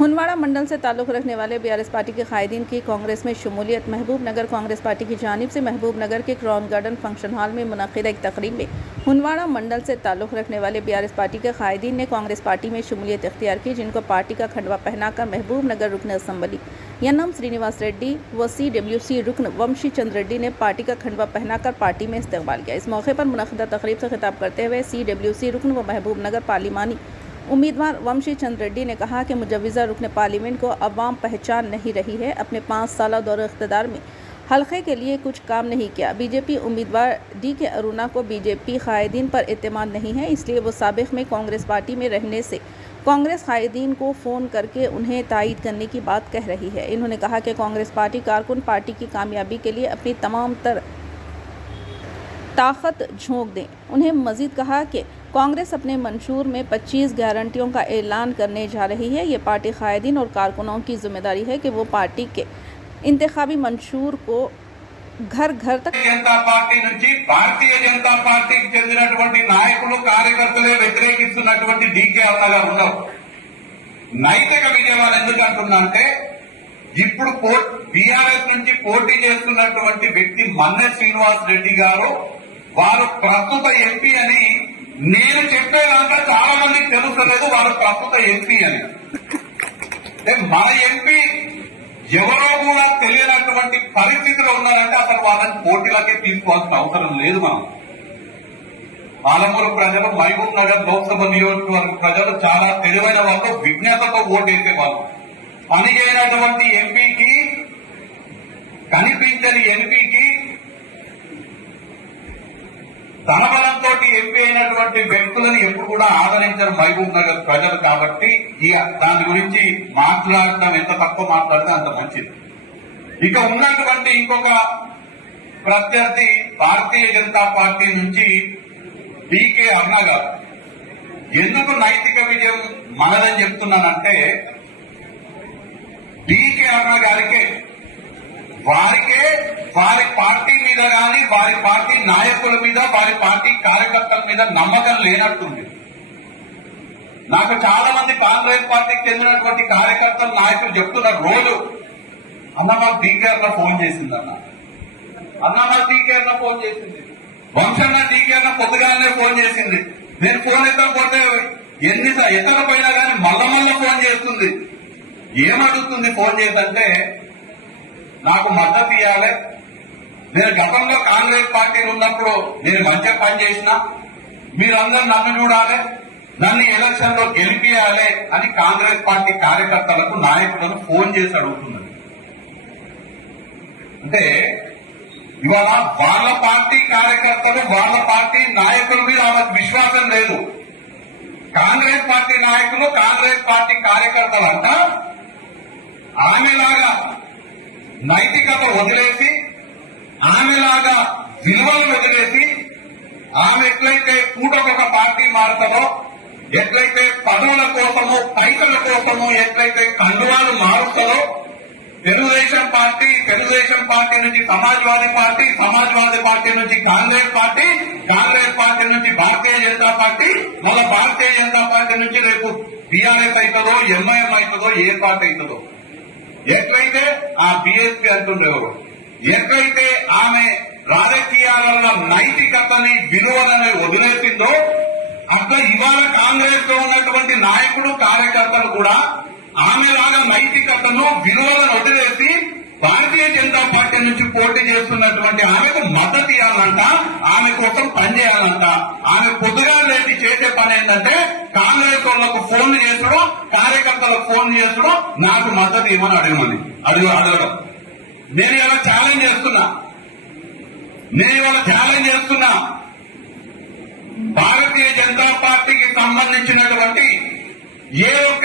हुनवाड़ा मंडल से ताल्लुक़ रखने वाले बीआरएस पार्टी के कायदीन की कांग्रेस में शमूलियत। महबूब नगर कांग्रेस पार्टी की जानिब से महबूब नगर के क्राउन गार्डन फंक्शन हॉल में मुनक़िदा एक तकरीब में हुनवाड़ा मंडल से ताल्लुक़ रखने वाले बीआरएस पार्टी के कायदीन ने कांग्रेस पार्टी में शमूलियत इख्तियार की, जिनको पार्टी का खंडवा पहनाकर महबूब नगर रुकन असम्बली यन्नम श्रीनिवास रेड्डी व CWC रुकन वंशी चंद रेड्डी ने पार्टी का खंडवा पहनाकर पार्टी में इस्तकबाल किया। इस मौके पर मुनक़िदा तकरीब से खिताब करते हुए CWC रुकन व महबूब नगर पार्लिमानी उम्मीदवार वंशी चंद रेड्डी ने कहा कि मुजव्विज़ा रुकन पार्लियामेंट को अवाम पहचान नहीं रही है। अपने 5 साल दौर इख्तिदार में हल्के के लिए कुछ काम नहीं किया। बीजेपी उम्मीदवार DK अरुणा को बीजेपी कायदीन पर एतमाद नहीं है, इसलिए वो साबिक़ में कांग्रेस पार्टी में रहने से कांग्रेस कायदीन को फ़ोन करके उन्हें तायद करने की बात कह रही है। इन्होंने कहा कि कांग्रेस पार्टी कारकुन पार्टी की कामयाबी के लिए अपनी तमाम तर ताकत झोंक दें। उन्हें मज़ीद कहा कि कांग्रेस अपने मंशूर में 25 गारंटियों का ऐलान करने जा रही है। ये पार्टी कायदीन और कारकुनों की जिम्मेदारी है कि वो पार्टी के इंतखाबी मंशूर को घर घर तक जनता पार्टी నుంచి భారతీయ జనతా పార్టీకి చెందినటువంటి నాయకులు కార్యకర్తలే వ్యతిరేకిస్తున్నటువంటి DK అరుణ గారు ఉన్నారు. నైతిక విజయాలు ఎందుకు అంటున్నానంటే ఇప్పుడు బీఆర్ఎస్ నుంచి పోటీ చేస్తున్నటువంటి వ్యక్తి మన్నె శ్రీనివాస్ రెడ్డి గారు వారు ప్రస్తుత ఎంపీ అని నేను చెప్పేదాకా చాలా మందికి తెలుస్తలేదు వారు ప్రస్తుత ఎంపీ అని. మన ఎంపీ ఎవరో కూడా తెలియనటువంటి పరిస్థితిలో ఉన్నారంటే అసలు వాళ్ళని పోటీలకే తీసుకోవాల్సిన అవసరం లేదు. మనం పాలమూరు ప్రజలు, మహబూబ్ నగర్ లోక్సభ నియోజకవర్గ ప్రజలు చాలా తెలివైన వాళ్ళు, విజ్ఞతతో ఓటేసే వాళ్ళు. పని చేయనటువంటి ఎంపీకి, కనిపించని ఎంపీకి, ధనబలంతో ఎంపీ అయినటువంటి వ్యక్తులను ఎప్పుడు కూడా ఆదరించారు మహబూబ్ నగర్ ప్రజలు. కాబట్టి దాని గురించి మాట్లాడటం ఎంత తక్కువ మాట్లాడితే అంత మంచిది. ఇక ఉన్నటువంటి ఇంకొక ప్రత్యర్థి భారతీయ జనతా పార్టీ నుంచి DK అరుణ గారు. ఎందుకు నైతిక విజయం మనదని చెప్తున్నానంటే DK అరుణ గారికే వారి పార్టీ మీద గాని, వారి పార్టీ నాయకుల మీద, వారి పార్టీ కార్యకర్తల మీద నమ్మకం లేనట్టుంది. నాకు చాలా మంది కాంగ్రెస్ పార్టీకి చెందినటువంటి కార్యకర్తలు, నాయకులు చెప్తున్నారు రోజు, అన్న మాకు DK అరుణ ఫోన్ చేసింది, అన్న మాకు DK అరుణ ఫోన్ చేసింది, వంశన్న DK అరుణ పొద్దుగానే ఫోన్ చేసింది. నేను ఫోన్ ఎత్తకపోతే ఎత్తల పోయినా కానీ మళ్ళా ఫోన్ చేస్తుంది. ఏమడుగుతుంది ఫోన్ చేద్దంటే నాకు మద్దతు ఇవ్వాలి, నేను గతంలో కాంగ్రెస్ పార్టీలో ఉన్నప్పుడు నేను మంచిగా పనిచేసిన, మీరందరూ నన్ను చూడాలి, నన్ను ఎలక్షన్ లో గెలిపియాలి అని కాంగ్రెస్ పార్టీ కార్యకర్తలకు, నాయకులను ఫోన్ చేసి అడుగుతున్నది. అంటే ఇవాళ వాళ్ళ పార్టీ కార్యకర్తలు, వాళ్ళ పార్టీ నాయకుల మీద ఆమెకు విశ్వాసం లేదు. కాంగ్రెస్ పార్టీ నాయకులు, కాంగ్రెస్ పార్టీ కార్యకర్తలంట ఆమెలాగా నైతికత వదిలేసి, ఆమెలాగా విలువలు వదిలేసి, ఆమె ఎట్లయితే కూటొక పార్టీ మారుతారో, ఎట్లయితే పదవుల కోసము, పైసల కోసము ఎట్లయితే కండువాలు మారుతారో, తెలుగుదేశం పార్టీ నుంచి సమాజ్వాదీ పార్టీ, సమాజ్వాదీ పార్టీ నుంచి కాంగ్రెస్ పార్టీ, కాంగ్రెస్ పార్టీ నుంచి భారతీయ జనతా పార్టీ, మళ్ళీ భారతీయ జనతా పార్టీ నుంచి రేపు BRS అవుతుందో, MIM అవుతుందో, ఏ పార్టీ అవుతుందో, ఎట్లయితే ఆ BSP అంటుండేవారు, ఎట్లయితే ఆమె రాజకీయాలలో నైతికతని, విలువలని వదిలేసిందో, అట్లా ఇవాళ కాంగ్రెస్ లో ఉన్నటువంటి నాయకుడు, కార్యకర్తలు కూడా ఆమెలాగా నైతికతను, విలువలను వదిలేసి భారతీయ జనతా పార్టీ నుంచి పోటీ చేస్తున్నటువంటి ఆమెకు మద్దతు ఇవ్వాలంట, ఆమె కోసం పనిచేయాలంట. ఆమె పొద్దుగా లేచి చేసే పని ఏంటంటే కాంగ్రెస్ వాళ్లకు ఫోన్ చేసుడు, కార్యకర్తలకు ఫోన్ చేసుడు, నాకు మద్దతు ఇవ్వమని అడగడం. నేను ఇలా ఛాలెంజ్ చేస్తున్నా, భారతీయ జనతా పార్టీకి సంబంధించినటువంటి ఏ ఒక్క